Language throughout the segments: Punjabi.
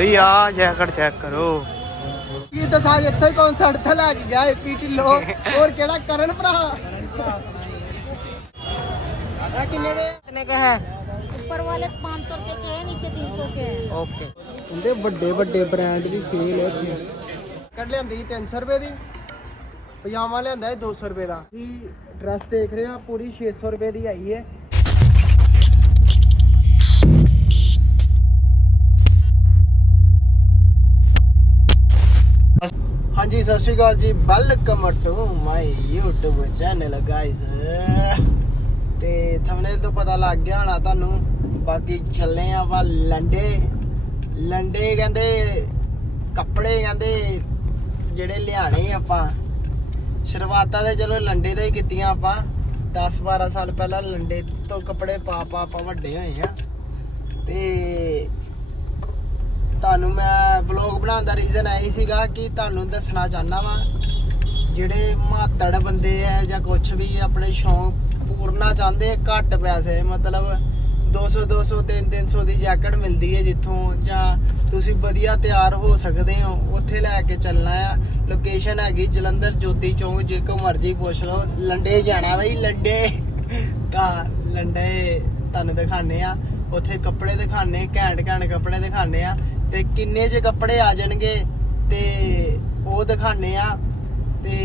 ਭਈ ਆ ਜੈਕਟ ਚੈੱਕ ਕਰੋ ਕੀ ਦੱਸਾਂ ਇੱਥੇ ਹੀ ਕਨਸਰਟ ਤੇ ਲੈ ਕੇ ਗਿਆ ਏਪੀ ਢਿੱਲੋ ਹੋਰ ਕਿਹੜਾ ਕਰਨ ਭਰਾ ਆ ਕਿੰਨੇ ਦੇ ਕਿੰਨੇ ਕ ਹੈ ऊपर वाले पाँच सौ रुपए के हैं नीचे तीन सौ के हैं ਓਕੇ ਇਹਦੇ ਵੱਡੇ ਵੱਡੇ ਬ੍ਰਾਂਡ ਵੀ ਫੇਲ ਹੈ ਕੱਢ ਲਿਆਂਦੀ 300 ਰੁਪਏ ਦੀ ਪਜਾਮਾ ਲਿਆਂਦਾ ਇਹ 200 ਰੁਪਏ ਦਾ ਜੀ ਡਰੈਸ ਦੇਖ ਰਹੇ ਆ ਪੂਰੀ 600 ਰੁਪਏ ਦੀ ਆਈ ਹੈ ਹਾਂਜੀ Sat Sri Akal ji. Welcome to my YouTube channel guys ਤੇ ਥੰਬਨੇਲ ਤੋਂ ਪਤਾ ਲੱਗ ਗਿਆ ਹੋਣਾ ਤੁਹਾਨੂੰ, ਬਾਕੀ ਚੱਲੇ ਆ ਵਾ ਲੰਡੇ। ਲੰਡੇ ਕਹਿੰਦੇ, ਕੱਪੜੇ ਕਹਿੰਦੇ, ਜਿਹੜੇ ਲਿਆਣੇ ਆਪਾਂ। ਸ਼ੁਰੂਆਤਾਂ ਤੇ ਚਲੋ ਲੰਡੇ ਤੋਂ ਹੀ ਕੀਤੀਆਂ ਆਪਾਂ। 10 12 ਸਾਲ ਪਹਿਲਾਂ ਲੰਡੇ ਤੋਂ ਕੱਪੜੇ ਪਾ ਪਾ ਆਪਾਂ ਵੱਡੇ ਹੋਏ ਆ। ਤੇ ਤੁਹਾਨੂੰ ਮੈਂ ਬਣਾਉਣ ਦਾ ਰੀਜ਼ਨ ਐ ਹੀ ਸੀਗਾ ਕਿ ਤੁਹਾਨੂੰ ਦੱਸਣਾ ਚਾਹਨਾ ਵਾਂ, ਜਿਹੜੇ ਮਾਤੜ ਬੰਦੇ ਐ ਜਾਂ ਕੁਝ ਵੀ ਆਪਣੇ ਸ਼ੌਂਕ ਪੂਰਨਾ ਚਾਹੁੰਦੇ, ਘੱਟ ਪੈਸੇ, ਮਤਲਬ 200 200 300 300 ਦੀ ਜੈਕਟ ਮਿਲਦੀ ਹੈ ਜਿੱਥੋਂ, ਜਾਂ ਤੁਸੀਂ ਵਧੀਆ ਤਿਆਰ ਹੋ ਸਕਦੇ ਹੋ, ਉੱਥੇ ਲੈ ਕੇ ਚੱਲਣਾ ਆ। ਲੋਕੇਸ਼ਨ ਹੈਗੀ ਜਲੰਧਰ, ਜੋਤੀ ਚੌਂਕ ਜਿੱਕੋ ਮਰਜ਼ੀ ਪੁੱਛ ਲਓ। ਲੰਡੇ ਜਾਣਾ ਬਈ, ਲੰਡੇ। ਤਾਂ ਲੰਡੇ ਤੁਹਾਨੂੰ ਦਿਖਾਣੇ ਆ। ਉੱਥੇ ਕੱਪੜੇ ਦਿਖਾਣੇ ਘੈਂਟ ਘੈਂਟ ਕੱਪੜੇ ਦਿਖਾਣੇ ਆ। ਤੇ ਕਿੰਨੇ ਚ ਕੱਪੜੇ ਆ ਜਾਣਗੇ ਤੇ ਉਹ ਦਿਖਾਣੇ ਆ। ਤੇ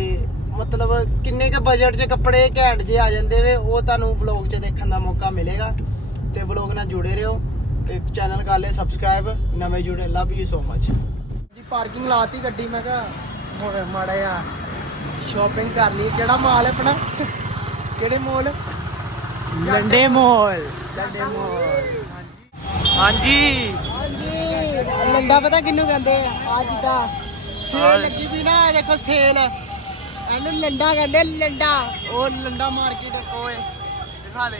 ਮਤਲਬ ਕਿੰਨੇ ਕ ਬਜਟ 'ਚ ਕੱਪੜੇ ਘੈਂਟ ਜੇ ਆ ਜਾਂਦੇ ਵੇ ਉਹ ਤੁਹਾਨੂੰ ਵਲੌਗ 'ਚ ਦੇਖਣ ਦਾ ਮੌਕਾ ਮਿਲੇਗਾ। ਤੇ ਵਲੌਗ ਨਾਲ ਜੁੜੇ ਰਹੋ ਤੇ ਚੈਨਲ ਕਰ ਲਿਓ ਸਬਸਕ੍ਰਾਈਬ ਨਵੇਂ ਜੁੜੇ ਲਵ ਯੂ ਸੋ ਮਚ ਜੀ ਪਾਰਕਿੰਗ ਲਾਤੀ ਗੱਡੀ ਮੈਂ ਕਿਹਾ ਹੁਣ ਮਾੜਾ ਆ ਸ਼ਾਪਿੰਗ ਕਰਨੀ ਕਿਹੜਾ ਮਾਲ ਹੈ ਆਪਣਾ? ਕਿਹੜੇ ਮੋਲ? ਲੰਡੇ ਮੋਲ। ਲੰਡੇ ਮੋਲ। ਹਾਂਜੀ। ਹਾਂਜੀ। ਲੰਡਾ ਪਤਾ ਕਿੰਨੂੰ ਕਹਿੰਦੇ ਆ? ਆ ਜਿੱਦਾਂ। ਸੇਲ ਲੱਗੀ ਵੀ ਨਾ ਇਹ ਦੇਖੋ ਸੇਲ। ਇਹਨੂੰ ਲੰਡਾ ਕਹਿੰਦੇ ਲੰਡਾ। ਉਹ ਲੰਡਾ ਮਾਰਕੀਟ ਓਏ ਦਿਖਾ ਦੇ।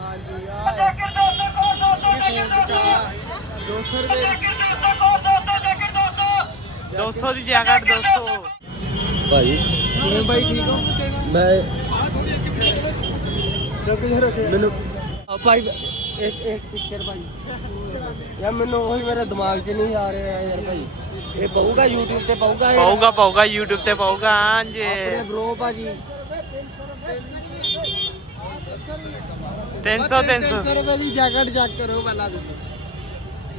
ਹਾਂਜੀ ਆ 200 ਰੁਪਏ। 200 ਦੀ ਜੈਕਟ 200 ਭਾਈ ਕਿਵੇਂ ਬਾਈ ਠੀਕ ਹੋ? ਮੈਂ ਮੈਨੂੰ ਆ ਭਾਈ ਇੱਕ ਇੱਕ ਪਿਕਚਰ ਭਾਈ। ਯਾਰ ਮੈਨੂੰ ਉਹੀ ਮੇਰੇ ਦਿਮਾਗ 'ਚ ਨਹੀਂ ਆ ਰਿਹਾ ਯਾਰ ਭਾਈ। ਇਹ ਪਊਗਾ YouTube ਤੇ ਪਊਗਾ ਇਹ? ਪਾਊਗਾ ਪਾਊਗਾ YouTube ਤੇ ਪਾਊਗਾ ਹਾਂਜੀ ਆਪਣੇ ਬ్రో ਭਾਜੀ 300 300 ਰੁਪਏ ਦੀ ਜੈਕਟ ਚੈੱਕ ਕਰੋ ਪਹਿਲਾਂ ਤੁਸੀਂ।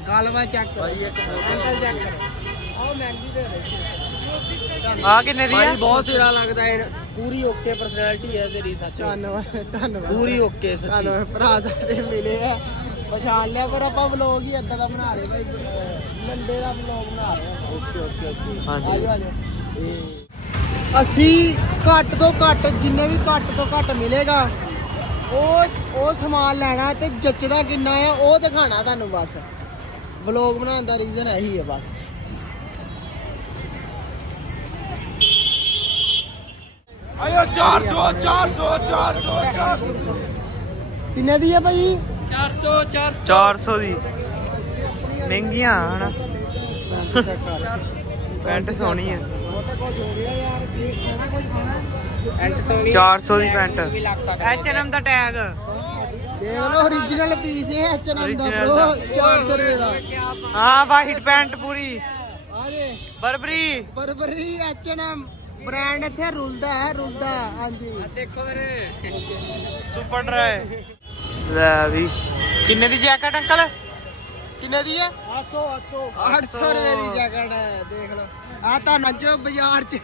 ਗਲਵਾ ਚੈੱਕ ਕਰੋ। ਭਾਈ ਇੱਕ ਅੰਕਲ ਚੈੱਕ ਕਰੋ। ਆਹ ਮਹਿੰਗੀ ਦੇ ਰਹੇ ਆ ਕਿੰਨੇ ਦੀ ਆ? ਭਾਈ ਬਹੁਤ ਸਿਰਾ ਲੱਗਦਾ ਹੈ ਪੂਰੀ ਓਕੇ ਪਰਸਨੈਲਿਟੀ ਹੈ ਤੇਰੀ ਸੱਚ ਧੰਨਵਾਦ ਧੰਨਵਾਦ। ਪੂਰੀ ਓਕੇ ਧੰਨਵਾਦ ਭਰਾ ਸਾਡੇ ਮਿਲੇ ਆ। ਪਛਾਣ ਲਿਆ ਪਰ ਆਪਾਂ ਵਲੌਗ ਹੀ ਏਦਾਂ ਦਾ ਬਣਾ ਰਹੇ ਭਾਈ। ਲੰਡੇ ਦਾ ਵਲੌਗ ਬਣਾ ਰਹੇ ਓਕੇ ਓਕੇ ਓਕੇ ਹਾਂਜੀ। ਆਜੋ ਆਜੋ। ਅਸੀਂ ਘੱਟ ਤੋਂ ਘੱਟ ਜਿੰਨੇ ਵੀ ਘੱਟ ਤੋਂ ਘੱਟ ਮਿਲੇਗਾ ਉਹ ਉਹ ਸਮਾਨ ਲੈਣਾ ਤੇ ਜੱਚਦਾ ਕਿੰਨਾ ਆ ਉਹ ਦਿਖਾਣਾ ਤੁਹਾਨੂੰ ਬਸ। ਵਲੌਗ ਬਣਾਉਣ ਦਾ ਰੀਜ਼ਨ ਇਹੀ ਹੈ ਬਸ। ਆਇਓ 400 400 400 400 ਕਿੰਨੇ ਦੀ ਹੈ ਭਾਈ? 400 400 400 ਦੀ। ਮਹਿੰਗੀਆਂ ਹਨਾ। ਪੈਂਟ ਸੋਹਣੀ ਹੈ 400 ਦੀ ਪੈਂਟ। H&M ਦਾ ਟੈਗ। ਦੇਖ ਲਓ origignal ਪੀਸ ਹੈ H&M ਦਾ Original bro ਦਾ। 400 ਰੁਪਏ ਦਾ। ਹਾਂ ਵਾਈਟ ਪੈਂਟ ਪੂਰੀ। ਆ ਜੇ। ਬਰਬਰੀ। ਬਰਬਰੀ H&M ਬ੍ਰਾਂਡ ਇੱਥੇ ਰੁਲਦਾ ਹੈ ਰੁਲਦਾ ਹੈ, ਹਾਂਜੀ। ਸੁਪਰ ਡਰਾਈ ਲੈ ਵੀ। ਕਿੰਨੇ ਦੀ ਜੈਕਟ ਅੰਕਲ? ਕਿੰਨੇ ਦੀ ਹੈ? 800 800 800 ਰੁਪਏ ਦੀ ਜੈਕਟ ਹੈ ਦੇਖ ਲਓ। ਆ ਤੁਹਾਨੂੰ ਅੱਜ ਬਾਜ਼ਾਰ 'ਚ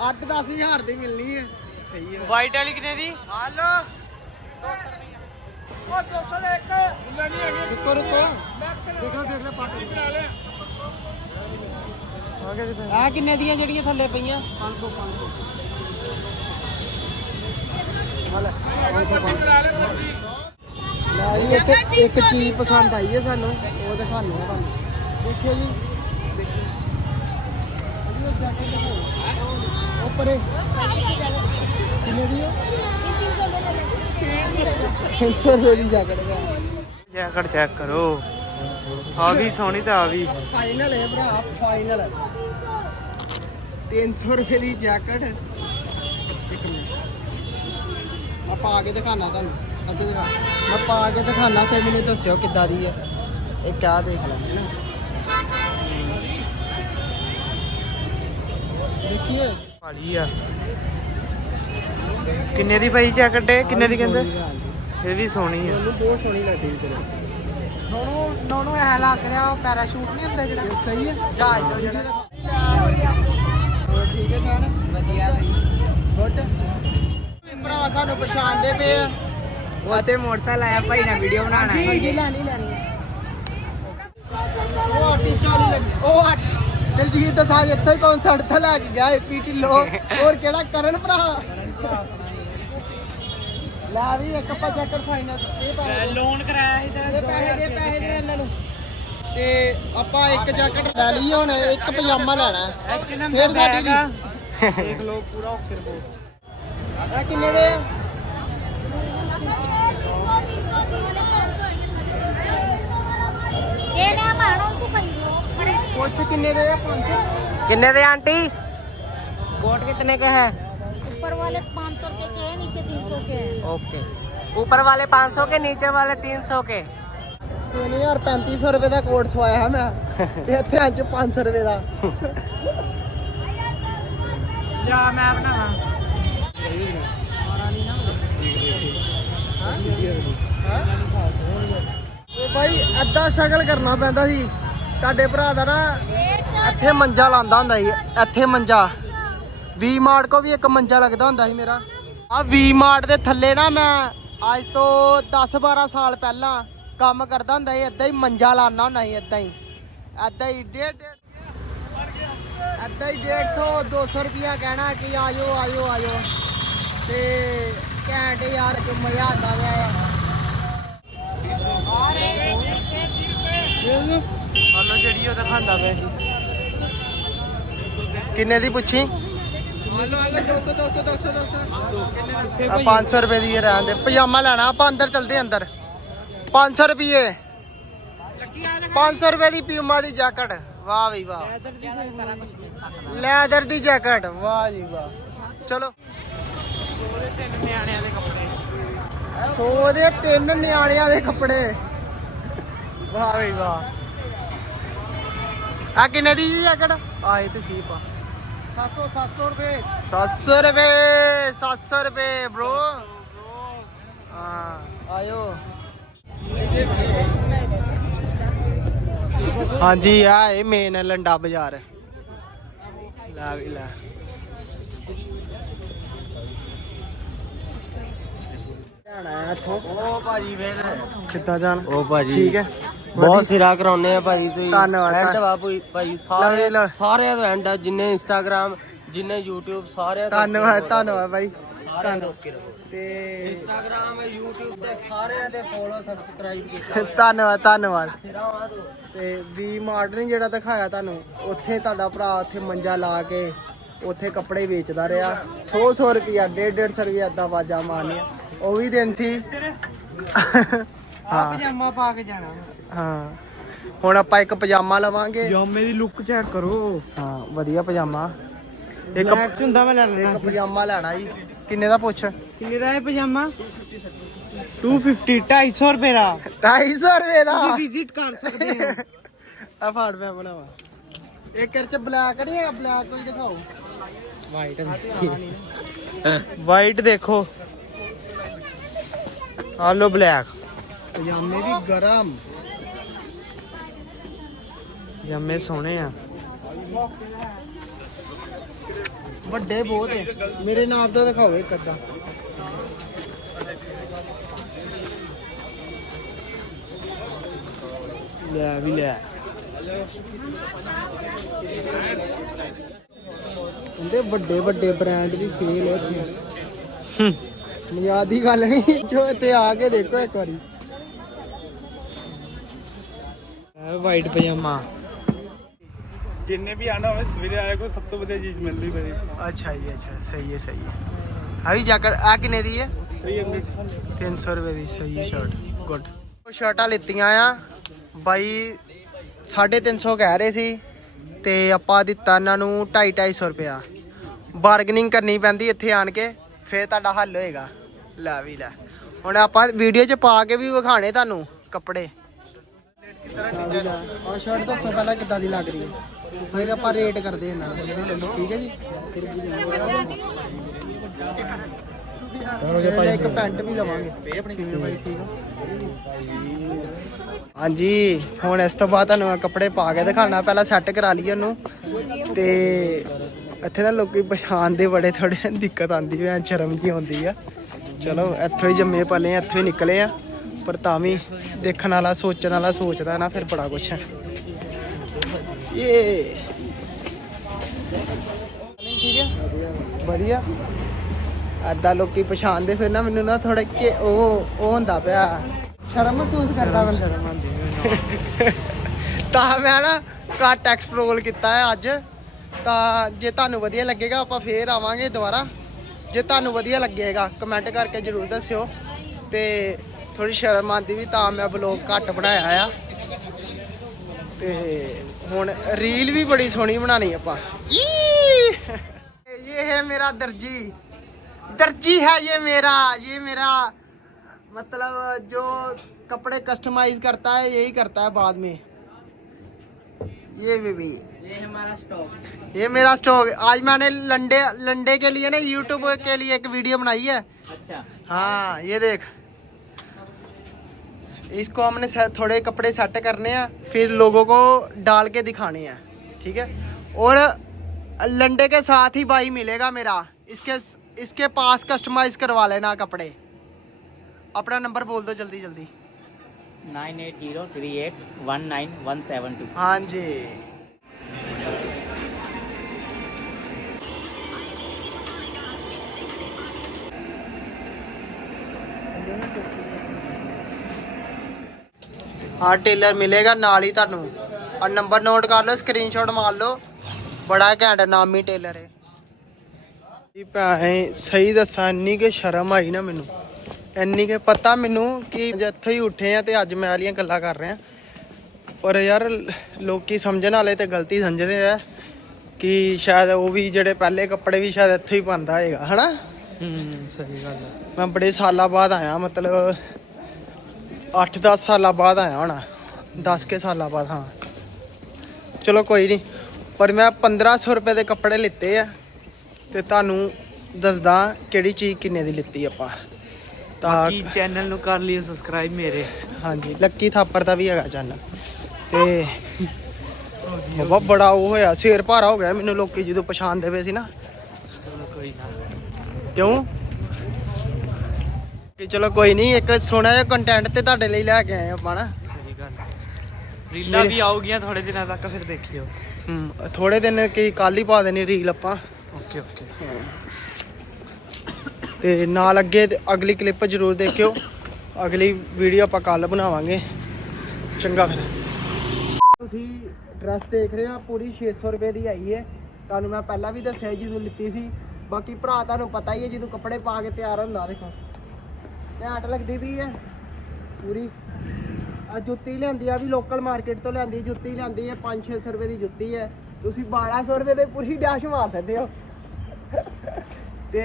8-10 ਹਜ਼ਾਰ ਦੀ ਮਿਲਣੀ ਹੈ। ਸਹੀ ਹੈ। ਵਾਈਟ ਵਾਲੀ ਕਿੰਨੇ ਦੀ? ਹਾਲੋ। ਉਹ 200 ਦੇ ਇੱਕ। ਰੁਕੋ ਰੁਕੋ। ਦੇਖੋ ਦੇਖ ਲੈ ਪਾਟ ਆ ਕਿੰਨੇ ਦੀਆਂ ਜਿਹੜੀਆਂ ਥੱਲੇ ਪਈਆਂ? 500 500 ਹਲੇ 500 ਲੈ। ਜੀ ਇੱਕ ਇੱਕ ਚੀਜ਼ ਪਸੰਦ ਆਈ ਹੈ ਸਾਨੂੰ ਉਹ ਦਿਖਾਉਂਦੇ ਆ ਤੁਹਾਨੂੰ। ਦੇਖਿਓ ਜੀ। ਦੇਖਿਓ ਉਹ ਪਰੇ ਕਿੰਨੇ ਦੀ ਹੈ 300 ਰੁਪਏ ਦੀ ਜੈਕਟ। ਹੈ ਜੈਕਟ ਚੈੱਕ ਕਰੋ। ਆ ਵੀ ਸੋਹਣੀ ਤਾਂ ਆ ਵੀ। ਫਾਈਨਲ ਹੈ ਭਰਾ ਫਾਈਨਲ 300 ਰੁਪਏ ਦੀ ਜੈਕਟ ਇੱਕ ਮਿੰਟ। ਆ ਪਾ ਕੇ ਦਿਖਾਣਾ ਤੁਹਾਨੂੰ ਅੱਗੇ ਦਿਖਾ। ਮੈਂ ਪਾ ਕੇ ਦਿਖਾਣਾ ਫਿਰ ਮੈਨੂੰ ਦੱਸਿਓ ਕਿੱਦਾਂ ਦੀ ਹੈ। ਇਹ ਕਿਆ ਦੇਖ ਲੈਂਦੇ ਨਾ? ਦੇਖੀਏ। ਵਾਲੀ ਆ। ਕਿੰਨੇ ਦੀ ਭਾਈ ਜੈਕਟ ਹੈ ਕਿੰਨੇ ਦੀ ਕਹਿੰਦੇ? ਇਹ ਵੀ ਸੋਹਣੀ ਆ। ਮੈਨੂੰ ਬਹੁਤ ਸੋਹਣੀ ਲੱਗਦੀ ਵੀ ਤੇਰੇ ਨੋਨੋ ਨੋਨੋ ਐ ਲੱਗ ਰਿਹਾ ਉਹ ਪੈਰਾਸ਼ੂਟ ਨਹੀਂ ਹੁੰਦਾ ਜਿਹੜਾ। ਸਹੀ ਹੈ। ਜਹਾਜ਼ ਤੋਂ ਜਿਹੜਾ ਹੋਰ ਠੀਕ ਹੈ ਜਾਨ ਵਧੀਆ ਗੁੱਡ ਭਰਾ ਸਾਨੂੰ ਪਛਾਣਦੇ ਪਏ ਆ। ਉਹ ਤੇ ਮੋਟਰਸਾਈਕਲ ਆਇਆ ਭਾਈ ਨਾਲ ਵੀਡੀਓ ਬਣਾਉਣਾ ਹੈ। ਜੀ ਲੈਣੀ ਲੈਣੀ ਉਹ ਆਰਟਿਸਟ ਵਾਲੀ ਲੱਗੀ। ਉਹ ਆਰਟ- ਦਿਲਜੀਤ ਦਸਾਂਜ ਇੱਥੇ ਹੀ ਕਨਸਰਟ ਤੇ ਲੈ ਕੇ ਗਿਆ ਏਪੀ ਢਿੱਲੋਂ ਹੋਰ ਕਿਹੜਾ ਕਰਨ ਭਰਾ? ਲੈ ਵੀ ਇੱਕ ਪ੍ਰੋਜੈਕਟ ਫਾਈਨੈਂਸ ਇਹ ਭਾਵੇਂ ਲੋਨ ਕਰਾਇਆ ਸੀ ਤੇ ਪੈਸੇ ਦੇ ਪੈਸੇ ਦੇ ਇਹਨਾਂ ਨੂੰ। ਤੇ ਆਪਾਂ ਇੱਕ ਜੈਕਟ ਲੈ ਲਈ ਹੁਣ ਇੱਕ ਪਜਾਮਾ ਲੈਣਾ ਐਚ ਫਿਰ ਸਾਡੀ ਦੇਖ ਲੋ ਪੂਰਾ ਫਿਰ ਬੋ ਆਦਾ ਕਿੰਨੇ ਦੇ ਕੋਚ ਕਿੰਨੇ ਦੇ ਆ 500 ਕਿੰਨੇ ਦੇ ਆਂਟੀ? ਕੋਟ ਕਿਤਨੇ ਕਾ ਹੈ? ऊपर वाले 500 रुपए के हैं नीचे 300 के हैं ओके ऊपर वाले 500 के नीचे वाले 300 के 3350 ਰੁਪਏ ਦਾ ਕੋਟ ਸਵਾਇਆ ਮੈਂ ਤੇ ਇੱਥੇ ਅੱਜ 500 ਰੁਪਏ ਦਾ ਜਾ ਮੈਂ ਬਣਾਵਾਂ ਉਹ ਭਾਈ ਐਦਾਂ ਸ਼ਕਲ ਕਰਨਾ ਪੈਂਦਾ ਸੀ ਤੁਹਾਡੇ ਭਰਾ ਦਾ ਨਾ ਇੱਥੇ ਮੰਜਾ ਲਾਂਦਾ ਹੁੰਦਾ ਸੀ ਇੱਥੇ ਮੰਜਾ ਵੀ ਮਾਰਟ ਕੋ ਵੀ ਇੱਕ ਮੰਜਾ ਲੱਗਦਾ ਹੁੰਦਾ ਸੀ ਮੇਰਾ। ਆ ਵੀ ਮਾਰਟ ਦੇ ਥੱਲੇ ਨਾ ਮੈਂ ਅੱਜ ਤੋਂ 10 12 ਸਾਲ ਪਹਿਲਾਂ ਕੰਮ ਕਰਦਾ ਹੁੰਦਾ ਸੀ ਏਦਾਂ ਹੀ ਮੰਜਾ ਲਾਣਾ ਹੁੰਦਾ ਸੀ ਏਦਾਂ ਹੀ। ਏਦਾਂ ਹੀ ਡੇਢ ਡੇਢ ਏਦਾਂ ਹੀ 150 200 ਰੁਪਿਆ ਕਹਿਣਾ ਕਿ ਆਇਓ ਆਇਓ ਆਇਓ। ਤੇ ਘੈਂਟ ਯਾਰ ਜੋ ਮਜ਼ਾ ਆਉਂਦਾ ਵਾ ਹਲੋ ਜਿਹੜੀ ਉਹ ਦਿਖਾਉਂਦਾ ਪਿਆ ਕਿੰਨੇ ਦੀ ਪੁੱਛੀ? ਆ 500 ਰੁਪਏ ਦੀ ਰਹਿਣ ਦੇ। ਪਜਾਮਾ ਲੈਣਾ ਆਪਾਂ ਅੰਦਰ ਚਲਦੇ ਅੰਦਰ। 500 ਰੁਪਏ। 500 ਰੁਪਏ ਦੀ ਪਿਊਮਾ ਦੀ ਜੈਕਟ। ਵਾਹ ਵੀ ਵਾਹ। ਲੈਦਰ ਦੀ ਜੈਕਟ। ਵਾਹ ਜੀ ਵਾਹ। ਚਲੋ। ਸੋ ਦੇ ਤਿੰਨ ਨਿਆਣਿਆਂ ਦੇ ਕੱਪੜੇ। ਵਾਹ ਵੀ ਵਾਹ। ਆ ਕਿੰਨੇ ਦੀ ਜੈਕਟ? ਆਏ ਤੇ ਸੀ ਪਾ 700 700 ਰੁਪਏ। 700 ਰੁਪਏ 700 ਰੁਪਏ bro ਹਾਂ ਆਇਓ। ਹਾਂਜੀ ਆ ਇਹ ਮੇਨ ਲੰਡਾ ਬਾਜ਼ਾਰ। ਲੈ ਵੀ ਲੈ। ਜਾਣਾ ਇੱਥੋਂ ਉਹ ਭਾਜੀ ਫੇਰ। ਕਿੱਦਾਂ ਜਾਣ? ਉਹ ਭਾਜੀ। ਠੀਕ ਹੈ। ਬਹੁਤ ਸਿਰਾ ਕਰਾਉਨੇ ਆ ਭਾਜੀ ਤੁਸੀਂ। ਧੰਨਵਾਦ, ਐਂਡ ਭਾਈ ਲਓ ਸਾਰੇ ਜੀ, ਲਓ। ਸਾਰਿਆਂ ਦਾ ਐਂਡ ਆ ਜਿੰਨੇ ਇੰਸਟਾਗ੍ਰam ਜਿੰਨੇ YouTube ਸਾਰਿਆਂ ਦਾ ਧੰਨਵਾਦ ਧੰਨਵਾਦ ਬਾਈ ਸਾਰਿਆਂ ਦਾ okay ਰਹੋ। ਤੇ ਇੰਸਟਾਗ੍ਰam YouTube ਤੇ ਸਾਰਿਆਂ ਦੇ ਫੋਲੋ ਸਬਸਕ੍ਰਾਈਬ ਕੀਤਾ ਧੰਨਵਾਦ ਧੰਨਵਾਦ। ਦੋ ਤੇ। ਵੀ ਮਾਡਰਨ ਜਿਹੜਾ ਦਿਖਾਇਆ ਤੁਹਾਨੂੰ ਉੱਥੇ ਤੁਹਾਡਾ ਭਰਾ ਉੱਥੇ ਮੰਜਾ ਲਾ ਕੇ ਉੱਥੇ ਕੱਪੜੇ ਵੇਚਦਾ ਰਿਹਾ। 100 100 ਰੁਪਿਆ 150 150 ਰੁਪਿਆ ਏਦਾਂ ਵਾਜਾ ਮਾਰਨੀਆਂ। ਉਹ ਵੀ ਦਿਨ ਸੀ। ਹਾਂ। ਪਜਾਮਾ ਪਾ ਕੇ ਜਾਣਾ। ਹਾਂ। ਹੁਣ ਆਪਾਂ ਇੱਕ ਪਜਾਮਾ ਲਵਾਂਗੇ। ਪਜਾਮੇ ਦੀ ਲੁੱਕ ਚੈੱਕ ਕਰੋ। ਹਾਂ ਵਧੀਆ ਪਜਾਮਾ। ਇੱਕ ਬਲੈਕ ਚ ਹੁੰਦਾ ਮੈਂ ਲੈ ਲੈਣਾ ਇੱਕ ਪਜਾਮਾ ਲੈਣਾ ਜੀ। ਕਿੰਨੇ ਦਾ ਪੁੱਛ? ਕਿੰਨੇ ਦਾ ਹੈ ਪਜਾਮਾ? 250 250 ਰੁਪਏ ਦਾ 250 ਰੁਪਏ ਦਾ। ਵਿਜ਼ਿਟ ਕਰ ਸਕਦੇ ਹੋ। ਆ ਫਾੜ ਮੈਂ ਬਣਾਵਾ। ਇੱਕ ਇਹ ਚ ਬਲੈਕ ਨਹੀਂ ਹੈ ਬਲੈਕ ਕੋਈ ਦਿਖਾਓ। ਵਾਈਟ ਵਾਈਟ ਦੇਖੋ। ਆ ਲੋ ਬਲੈਕ ਪਜਾਮੇ ਵੀ ਗਰਮ। ਪਜਾਮੇ ਸੋਹਣੇ ਆ। ਵੱਡੇ ਬਹੁਤ ਹੈ ਮੇਰੇ ਨਾਪ ਦਾ ਦਿਖਾਓ ਇੱਕ ਅੱਧਾ। ਲੈ ਵੀ ਲੈ। ਕਹਿੰਦੇ ਵੱਡੇ ਵੱਡੇ ਬ੍ਰਾਂਡ ਵੀ ਫੇਲ ਹੋ ਇੱਥੇ ਮਜ਼ਾਕ ਦੀ ਗੱਲ ਨਹੀਂ। ਜੋ ਇੱਥੇ ਆ ਕੇ ਦੇਖੋ ਇੱਕ ਵਾਰੀ। ਵਾਈਟ ਪਜਾਮਾ। ਜਿੰਨੇ ਵੀ ਆਣਾ ਹੋਵੇ ਸਵੇਰੇ ਆਇਆ ਕੋ ਸਭ ਤੋਂ ਵਧੀਆ ਚੀਜ਼ ਮਿਲਦੀ ਬਈ ਅੱਛਾ ਜੀ ਅੱਛਾ ਸਹੀ ਹੈ ਸਹੀ ਹੈ। ਆ ਵੀ ਜੈਕਟ ਆ ਕਿੰਨੇ ਦੀ ਹੈ? 300 300 ਰੁਪਏ ਦੀ ਸਹੀ ਹੈ ਸ਼ਰਟ ਗੁੱਡ ਉਹ ਸ਼ਰਟਾਂ ਲਿੱਤੀਆਂ ਆ ਬਾਈ 350 ਕਹਿ ਰਹੇ ਸੀ ਤੇ ਆਪਾਂ ਦਿੱਤਾ ਇਹਨਾਂ ਨੂੰ 2.5 250 ਰੁਪਿਆ ਬਾਰਗਨਿੰਗ ਕਰਨੀ ਪੈਂਦੀ ਇੱਥੇ ਆਣ ਕੇ ਫੇਰ ਤੁਹਾਡਾ ਹੱਲ ਹੋਏਗਾ। ਲੈ ਵੀ ਲੈ। ਹੁਣ ਆਪਾਂ ਵੀਡੀਓ 'ਚ ਪਾ ਕੇ ਵੀ ਵਿਖਾਣੇ ਤੁਹਾਨੂੰ ਕੱਪੜੇ। ਆ ਸ਼ਰਟ ਦੱਸੋ ਪਹਿਲਾਂ ਕਿੱਦਾਂ ਦੀ ਲੱਗ ਰਹੀ ਹੈ? ਫਿਰ ਆਪਾਂ ਰੇਟ ਕਰਦੇ ਇਹਨਾਂ ਨੂੰ ਠੀਕ ਹੈ ਜੀ? ਫਿਰ ਇੱਕ ਪੈਂਟ ਵੀ ਲਵਾਂਗੇ। ਹਾਂਜੀ ਹੁਣ ਇਸ ਤੋਂ ਬਾਅਦ ਤੁਹਾਨੂੰ ਮੈਂ ਕੱਪੜੇ ਪਾ ਕੇ ਦਿਖਾਣਾ ਪਹਿਲਾਂ ਸੈੱਟ ਕਰਾ ਲਈਏ ਉਹਨੂੰ। ਤੇ ਇੱਥੇ ਨਾ ਲੋਕੀ ਪਛਾਣ ਦੇ ਬੜੇ ਥੋੜੇ ਦਿੱਕਤ ਆਂਦੀ ਹੈ ਸ਼ਰਮ ਜੀ ਆਉਂਦੀ ਆ। ਚਲੋ ਇੱਥੋਂ ਹੀ ਜੰਮੇ ਪਲੇ ਆ ਇੱਥੋਂ ਹੀ ਨਿਕਲੇ ਆ। ਪਰ ਤਾਂ ਵੀ ਦੇਖਣ ਵਾਲਾ ਸੋਚਣ ਵਾਲਾ ਸੋਚਦਾ ਨਾ ਫਿਰ ਬੜਾ ਕੁਛ ਹੈ। ਇਹ ਠੀਕ ਹੈ ਵਧੀਆ। ਅੱਦਾ ਲੋਕੀ ਪਛਾਣਦੇ ਫਿਰ ਨਾ ਮੈਨੂੰ ਨਾ ਥੋੜਾ ਕਿ ਉਹ ਉਹ ਹੁੰਦਾ ਪਿਆ। ਸ਼ਰਮ ਮਹਿਸੂਸ ਕਰਦਾ ਮੈਂ ਸ਼ਰਮ ਆਉਂਦੀ ਤਾਂ ਮੈਂ ਨਾ ਘੱਟ ਐਕਸਪਲੋਰ ਕੀਤਾ ਹੈ ਅੱਜ। ਤਾਂ ਜੇ ਤੁਹਾਨੂੰ ਵਧੀਆ ਲੱਗੇਗਾ ਆਪਾਂ ਫੇਰ ਆਵਾਂਗੇ ਦੁਬਾਰਾ। ਜੇ ਤੁਹਾਨੂੰ ਵਧੀਆ ਲੱਗੇਗਾ ਕਮੈਂਟ ਕਰਕੇ ਜਰੂਰ ਦੱਸਿਓ। ਤੇ ਥੋੜੀ ਸ਼ਰਮ ਆਉਂਦੀ ਵੀ ਤਾਂ ਮੈਂ ਬਲੌਗ ਘੱਟ ਬਣਾਇਆ ਆ ਤੇ ਹੁਣ ਰੀਲ ਵੀ ਬੜੀ ਸੋਹਣੀ ਬਣਾਣੀ ਆਪਾਂ ਇਹ ਹੈ ਮੇਰਾ ਦਰਜੀ दर्जी है ये मेरा ये मेरा मतलब जो कपड़े कस्टमाइज करता है यही करता है बाद में ये बेबी ये हमारा स्टॉक ये मेरा स्टॉक आज मैंने लंडे लंडे के लिए ना यूट्यूब के लिए एक वीडियो बनाई है अच्छा हाँ ये देख इसको हमने से- थोड़े कपड़े सेट करने हैं फिर लोगों को डाल के दिखाने हैं ठीक है और लंडे के साथ ही भाई मिलेगा मेरा इसके इसके पास कस्टमाइज करवा लेना कपड़े अपना नंबर बोल दो जल्दी जल्दी nine eight zero three eight one nine one seven two हाँ जी ਹਾਂ ਟੇਲਰ ਮਿਲੇਗਾ ਨਾਲ ਹੀ ਤੁਹਾਨੂੰ। ਆ ਨੰਬਰ ਨੋਟ ਕਰ ਲਓ ਸਕਰੀਨਸ਼ਾਟ ਮਾਰ ਲਓ। ਬੜਾ ਘੈਂਟ ਨਾਮੀ ਟੇਲਰ ਹੈ ਇਹ ਭਾਵੇਂ ਸਹੀ ਦੱਸਾਂ ਇੰਨੀ ਕਿ ਸ਼ਰਮ ਆਈ ਨਾ ਮੈਨੂੰ। ਇੰਨੀ ਕਿ ਪਤਾ ਮੈਨੂੰ ਕਿ ਜੇ ਇੱਥੋਂ ਹੀ ਉੱਠੇ ਆ ਤੇ ਅੱਜ ਮੈਂ ਵਾਲੀਆਂ ਗੱਲਾਂ ਕਰ ਰਹੇ। ਆ ਪਰ ਯਾਰ ਲੋਕੀ ਸਮਝਣ ਵਾਲੇ ਤੇ ਗਲਤੀ ਸਮਝਦੇ ਆ ਕਿ ਸ਼ਾਇਦ ਉਹ ਵੀ ਜਿਹੜੇ ਪਹਿਲੇ ਕੱਪੜੇ ਵੀ ਸ਼ਾਇਦ ਇੱਥੋਂ ਹੀ ਪਾਉਂਦਾ ਹੋਏਗਾ ਹਨਾ? ਹੂੰ ਸਹੀ ਗੱਲ ਹੈ ਮੈਂ ਬੜੇ ਸਾਲਾਂ ਬਾਅਦ ਆਇਆ ਮਤਲਬ 8-10 ਸਾਲਾਂ ਬਾਅਦ ਆਇਆ ਹੋਣਾ। 10 ਕੇ ਸਾਲਾਂ ਬਾਅਦ ਹਾਂ। ਚਲੋ ਕੋਈ ਨਹੀਂ ਪਰ ਮੈਂ 1500 ਰੁਪਏ ਦੇ ਕੱਪੜੇ ਲਿੱਤੇ ਆ ਤੇ ਤੁਹਾਨੂੰ ਦੱਸਦਾ ਕਿਹੜੀ ਚੀਜ਼ ਕਿੰਨੇ ਦੀ ਲਿੱਤੀ ਆਪਾਂ। ਤਾਂ ਬਾਕੀ ਚੈਨਲ ਨੂੰ ਕਰ ਲਿਓ ਸਬਸਕ੍ਰਾਈਬ ਮੇਰੇ। ਹਾਂਜੀ ਲੱਕੀ ਥਾਪਰ ਦਾ ਵੀ ਹੈਗਾ ਚੈਨਲ ਤੇ ਬਾਬਾ ਬੜਾ ਉਹ ਹੋਇਆ ਸਿਰ ਭਾਰਾ ਹੋ ਗਿਆ ਮੈਨੂੰ ਲੋਕੀ ਜਦੋਂ ਪਛਾਣਦੇ ਪਏ ਸੀ ਨਾ। ਚਲੋ ਕੋਈ ਨਾ। ਕਿਉਂ? ਕਿ ਚਲੋ ਕੋਈ ਨਹੀਂ ਇੱਕ ਸੋਹਣਾ ਜਿਹਾ ਕੰਟੈਂਟ ਤੇ ਤੁਹਾਡੇ ਲਈ ਲੈ ਕੇ ਆਏ ਆਪਾਂ ਨਾ। ਸਹੀ ਗੱਲ। ਰੀਲਾਂ ਵੀ ਆਉਗੀਆਂ ਥੋੜੇ ਦਿਨਾਂ ਤੱਕ ਫਿਰ ਦੇਖਿਓ। ਹੂੰ ਥੋੜੇ ਦਿਨ ਕੀ ਕੱਲ ਹੀ ਪਾ ਦੇਣੀ ਰੀਲ ਆਪਾਂ। Okay okay. ਤੇ ਨਾਲ ਅੱਗੇ ਅਗਲੀ ਕਲਿੱਪ ਜ਼ਰੂਰ ਦੇਖਿਓ। ਅਗਲੀ ਵੀਡੀਓ ਆਪਾਂ ਕੱਲ ਬਣਾਵਾਂਗੇ। ਚੰਗਾ ਫਿਰ। ਤੁਸੀਂ ਡਰੈਸ ਦੇਖ ਰਹੇ ਹੋ ਪੂਰੀ 600 ਰੁਪਏ ਦੀ ਆਈ ਹੈ। ਤੁਹਾਨੂੰ ਮੈਂ ਪਹਿਲਾਂ ਵੀ ਦੱਸਿਆ ਜਦੋਂ ਲਿੱਤੀ ਸੀ। ਬਾਕੀ ਭਰਾ ਤੁਹਾਨੂੰ ਪਤਾ ਹੀ ਹੈ ਜਦੋਂ ਕੱਪੜੇ ਪਾ ਕੇ ਤਿਆਰ ਹੁੰਦਾ ਦੇਖੋ। ਘੈਂਟ ਲੱਗਦੀ ਵੀ ਹੈ। ਪੂਰੀ। ਆ ਜੁੱਤੀ ਲਿਆਂਦੀ ਆ ਵੀ ਲੋਕਲ ਮਾਰਕੀਟ ਤੋਂ ਲਿਆਂਦੀ ਜੁੱਤੀ ਲਿਆਂਦੀ ਹੈ 5-600 ਰੁਪਏ ਦੀ ਜੁੱਤੀ ਹੈ। ਤੁਸੀਂ 1200 ਰੁਪਏ ਦੇ ਪੂਰੀ ਡੈਸ਼ ਮਾਰ ਸਕਦੇ ਹੋ। ਤੇ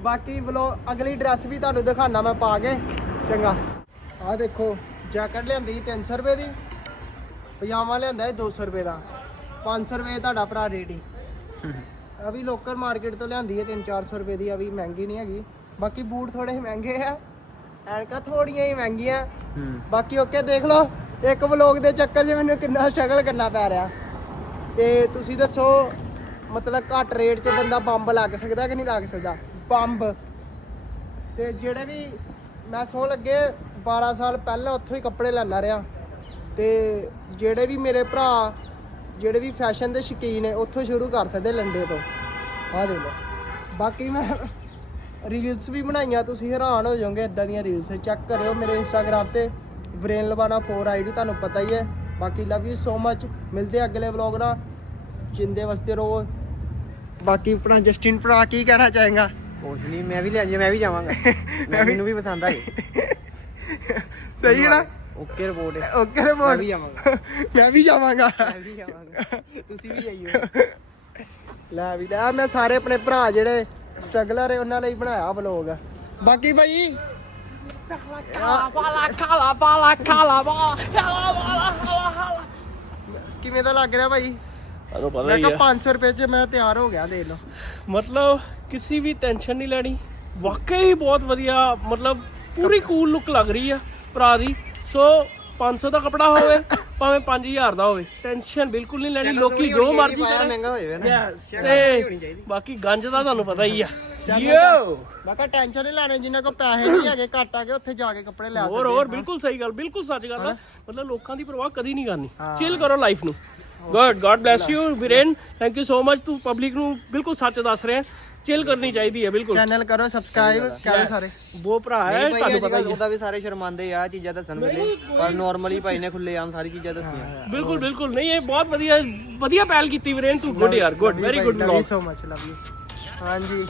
ਬਾਕੀ ਵਲੋ ਅਗਲੀ ਡਰੈਸ ਵੀ ਤੁਹਾਨੂੰ ਦਿਖਾਣਾ ਮੈਂ ਪਾ ਕੇ। ਚੰਗਾ। ਆ ਦੇਖੋ ਜੈਕਟ ਲਿਆਂਦੀ 300 ਰੁਪਏ ਦੀ। ਪਜਾਮਾ ਲਿਆਂਦਾ ਇਹ 200 ਰੁਪਏ ਦਾ। 500 ਰੁਪਏ ਤੁਹਾਡਾ ਭਰਾ ਹੀ ਆ ਵੀ ਲੋਕਲ ਮਾਰਕੀਟ ਤੋਂ ਲਿਆਂਦੀ ਹੈ 3-400 ਰੁਪਏ ਦੀ ਆ ਵੀ ਮਹਿੰਗੀ ਨਹੀਂ ਹੈਗੀ। ਬਾਕੀ ਬੂਟ ਥੋੜੇ ਮਹਿੰਗੇ ਆ। ਐਨਕਾਂ ਥੋੜੀਆਂ ਹੀ ਮਹਿੰਗੀਆਂ। ਬਾਕੀ ਓਕੇ ਦੇਖ ਲਓ ਇੱਕ ਵਲੋਗ ਦੇ ਚੱਕਰ 'ਚ ਮੈਨੂੰ ਕਿੰਨਾ ਸਟਰਗਲ ਕਰਨਾ ਪੈ ਰਿਹਾ। ਤੇ ਤੁਸੀਂ ਦੱਸੋ ਮਤਲਬ ਘੱਟ ਰੇਟ 'ਚ ਬੰਦਾ ਬੰਬ ਲੱਗ ਸਕਦਾ ਕਿ ਨਹੀਂ ਲੱਗ ਸਕਦਾ? ਬੰਬ। ਤੇ ਜਿਹੜੇ ਵੀ ਮੈਂ ਸੋ ਲੱਗੇ 12 ਸਾਲ ਪਹਿਲਾਂ ਉੱਥੋਂ ਹੀ ਕੱਪੜੇ ਲੈਣਾ ਰਿਹਾ। ਤੇ ਜਿਹੜੇ ਵੀ ਮੇਰੇ ਭਰਾ ਜਿਹੜੇ ਵੀ ਫੈਸ਼ਨ ਦੇ ਸ਼ੌਕੀਨ ਨੇ ਉੱਥੋਂ ਸ਼ੁਰੂ ਕਰ ਸਕਦੇ ਲੰਡੇ ਤੋਂ। ਆਹ ਦੇਖ ਲਓ। ਬਾਕੀ ਮੈਂ ਰੀਲਸ ਵੀ ਬਣਾਈਆਂ ਤੁਸੀਂ ਹੈਰਾਨ ਹੋ ਜਾਓਗੇ ਇਦਾਂ ਦੀਆਂ ਰੀਲਸ ਚੈੱਕ ਕਰਿਓ ਮੇਰੇ ਇੰਸਟਾਗ੍ਰam ਤੇ ਵਰੇਨ ਲਵਾਨਾ 4 ਆਈਡੀ ਤੁਹਾਨੂੰ ਪਤਾ ਹੀ ਹੈ। ਬਾਕੀ ਲਵ ਯੂ ਸੋ ਮਚ ਮਿਲਦੇ ਅਗਲੇ ਵਲੌਗ ਨਾਲ। ਜਿੰਦੇ ਵਸਤੇ ਰਹੋ। ਬਾਕੀ ਆਪਣਾ ਜਸਟਿਨ ਭਰਾ ਕੀ ਕਹਿਣਾ ਚਾਹੇਗਾ? ਕੁਛ ਨਹੀਂ ਮੈਂ ਵੀ ਲੈ ਜੇ ਮੈਂ ਵੀ ਜਾਵਾਂਗਾ। ਮੈਨੂੰ ਵੀ ਪਸੰਦ ਆਏ ਸਹੀ ਹੈ ਨਾ? ਓਕੇ ਰਿਪੋਰਟ ਓਕੇ ਰਿਪੋਰਟ ਮੈਂ ਵੀ ਜਾਵਾਂਗਾ। ਮੈਂ ਵੀ ਜਾਵਾਂਗਾ। ਮੈਂ ਵੀ ਜਾਵਾਂਗਾ। ਤੁਸੀਂ ਵੀ ਜਾਈਓ। ਲੈ ਵੀ ਲੈ ਮੈਂ ਸਾਰੇ ਆਪਣੇ ਭਰਾ ਜਿਹੜੇ ਸਟਰਗਲਰ ਹੈ ਉਹਨਾਂ ਲਈ ਬਣਾਇਆ ਵਲੋਗ ਬਾਕੀ ਭਾਈ ਕਿਵੇਂ ਦਾ ਲੱਗ ਰਿਹਾ ਭਾਈ? ਤੁਹਾਨੂੰ ਪਤਾ ਮੈਂ ਹੀ ਕਿਹਾ ਆ। 500 ਰੁਪਏ 'ਚ ਮੈਂ ਤਿਆਰ ਹੋ ਗਿਆ ਦੇਖ ਲਓ। ਮਤਲਬ ਕਿਸੇ ਵੀ ਟੈਨਸ਼ਨ ਨਹੀਂ ਲੈਣੀ। ਵਾਕਈ ਬਹੁਤ ਵਧੀਆ ਮਤਲਬ ਪੂਰੀ ਕੂਲ ਲੁੱਕ ਲੱਗ ਰਹੀ ਆ ਭਰਾ ਦੀ। ਸੋ 500 ਦਾ ਕਪੜਾ ਹੋਵੇ ਭਾਵੇਂ 5000 ਦਾ ਹੋਵੇ ਟੈਨਸ਼ਨ ਬਿਲਕੁਲ ਨਹੀਂ ਲੈਣੀ ਲੋਕੀ ਜੋ ਮਰਜ਼ੀ ਕਰਨ ਮਹਿੰਗਾ ਹੋਏ ਨਾ। ਤੇ ਬਾਕੀ ਗੰਜ ਦਾ ਤੁਹਾਨੂੰ ਪਤਾ ਹੀ ਆ। ਯੋ! ਮੈਂ ਕਿਹਾ ਟੈਨਸ਼ਨ ਨਹੀਂ ਲੈਣੀ ਜਿੰਨਾ ਕੋ ਪੈਸੇ ਨਹੀਂ ਹੈਗੇ ਘੱਟ ਆ ਕੇ ਉੱਥੇ ਜਾ ਕੇ ਕੱਪੜੇ ਲੈ ਹੋਰ ਸਕਦੇ ਹੋਰ ਬਿਲਕੁਲ ਸਹੀ ਗੱਲ ਬਿਲਕੁਲ ਸੱਚ ਗੱਲ ਆ। ਮਤਲਬ ਲੋਕਾਂ ਦੀ ਪਰਵਾਹ ਕਦੀ ਨਹੀਂ ਕਰਨੀ। ਚਿਲ ਕਰੋ ਲਾਈਫ ਨੂੰ। Good God bless you Viren thank you so much ਤੂੰ ਪਬਲਿਕ ਨੂੰ ਬਿਲਕੁਲ ਸੱਚ ਦੱਸ ਰਿਹਾ। ਚਿਲ ਕਰਨੀ ਚਾਹੀਦੀ ਹੈ ਬਿਲਕੁਲ। ਚੈਨਲ ਕਰੋ ਸਬਸਕ੍ਰਾਈਬ ਕਰੇ ਸਾਰੇ। ਉਹ ਭਰਾ ਹੈ ਤੁਹਾਨੂੰ ਪਤਾ ਹੀ ਹੈ। ਉਹਦਾ ਵੀ ਸਾਰੇ ਸ਼ਰਮਾਂਦੇ ਆ ਚੀਜ਼ਾਂ ਦੱਸਣ ਵੇਲੇ। ਪਰ ਨਾਰਮਲੀ ਭਾਈ ਨੇ ਖੁੱਲੇ ਆਮ ਸਾਰੀ ਚੀਜ਼ਾਂ ਦੱਸੀਆਂ। ਬਿਲਕੁਲ ਬਿਲਕੁਲ। ਨਹੀਂ ਇਹ ਬਹੁਤ ਵਧੀਆ ਵਧੀਆ ਪਹਿਲ ਕੀਤੀ ਵੀਰੇਨ ਤੂੰ ਗੁੱਡ ਯਾਰ good very good love vlog so much love you ਹਾਂਜੀ।